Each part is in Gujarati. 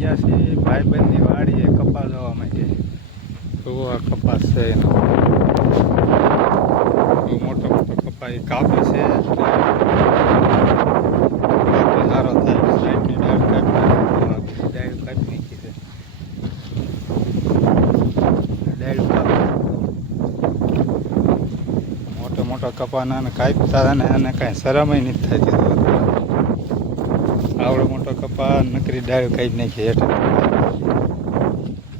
ગયા છીએ ભાઈબંધની વાડીએ કપાસ જવા માટે. તો આ કપાસ છે એનો બહુ મોટો મોટો કપાસ કાપે છે સારો થાય. સાઈડની ડાળ કાપી ડાળ કાપી નાખી છે. ડાળ કાપી મોટો મોટો કપાના કાપતા અને એને કાંઈ શરમય નથી થતી. આવડો મોટો કપા નકરી ડાળું કાપી નાખી હેઠળ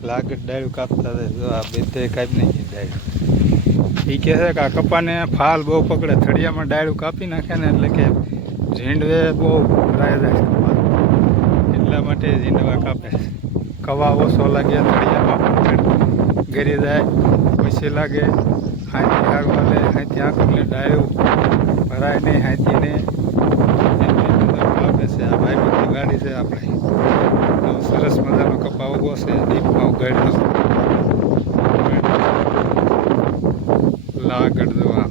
લાગત ડાળું કાપતા થાય. જો આ બધે કાપી નાખી ડાળું. એ કહે છે કે આ કપાને ફાલ બહુ પકડે. થળિયામાં ડાળું કાપી નાખે ને એટલે કે ઝીંડવે બહુ ભરાઈ જાય કપા, એટલા માટે ઝીંડવા કાપે. કવા ઓછો લાગે થળિયામાં ગરી જાય પછી લાગે. હાથી સારું હાલે, હાથી આંખને ડાળું ભરાય નહીં હાથીને. આ ભાઈબંધની ગાડી છે આપણે. સરસ મજાનો કપા ઉભો છે દીપમાં ઉગાડનો લાગડ જોવા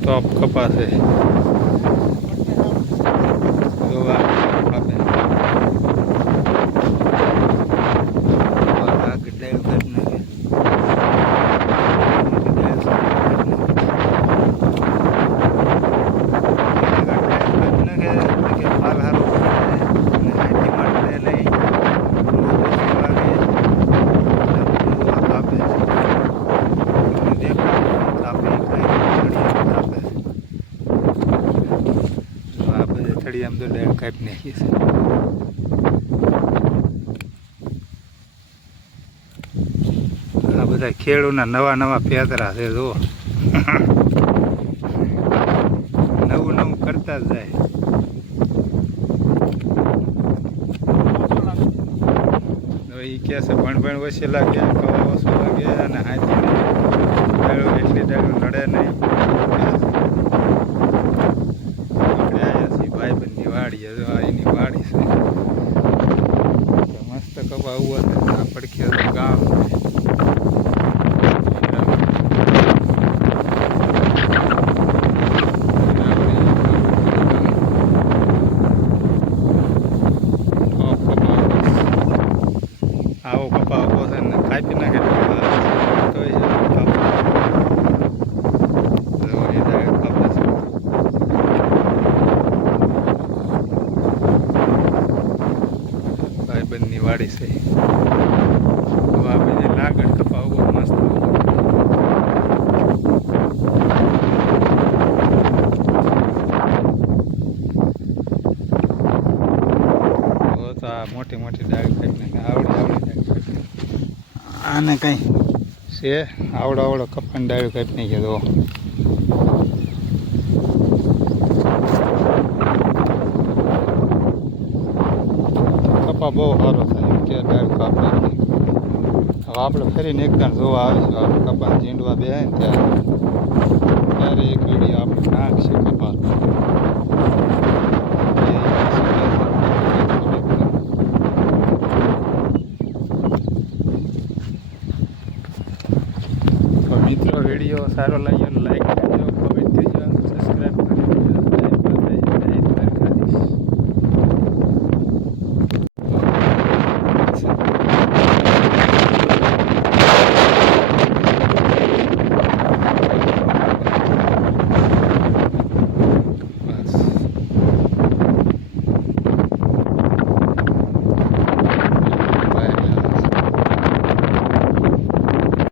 ટોપ કપા છે જોવા આપે. લાગડ ડાયું કાઢી નાખે. આમ તો ડાળ કાપી નાખીએ છીએ. આ બધા ખેડૂના નવા નવા પેદરા છે. જુઓ નવું નવું કરતા જ જાય. એ કહે છે ભણ ઓછી લાગે, કવા ઓછો લાગે અને હાથી ડાળું એટલી ડાળું નડે નહીં. ભાઈબંધની વાડી જો એની વાડી છે. મસ્ત કપા ઉભો છે. આ પડખે ગામ આવો કપા ઉભો છે ને કાપી નાખે તો ભાઈબંધની વાડી છે. આ બધી લાગડ કપા ઉભો મસ્ત. મોટી મોટી ડાળી કાપી નાખે. આવડી આને કંઈ છે આવડો કપાની ડાળી કાપી નાખે. તો કપા બહુ સારો થાય કે ડાળ કાપે. હવે આપણે ફરીને એકદમ જોવા આવીશું. આપણે કપા ઝીંડવા બે ને ત્યારે એક વિડીયો આપણે નાખીશું કપા. મિત્રો વિડીયો સારો લાગ્યો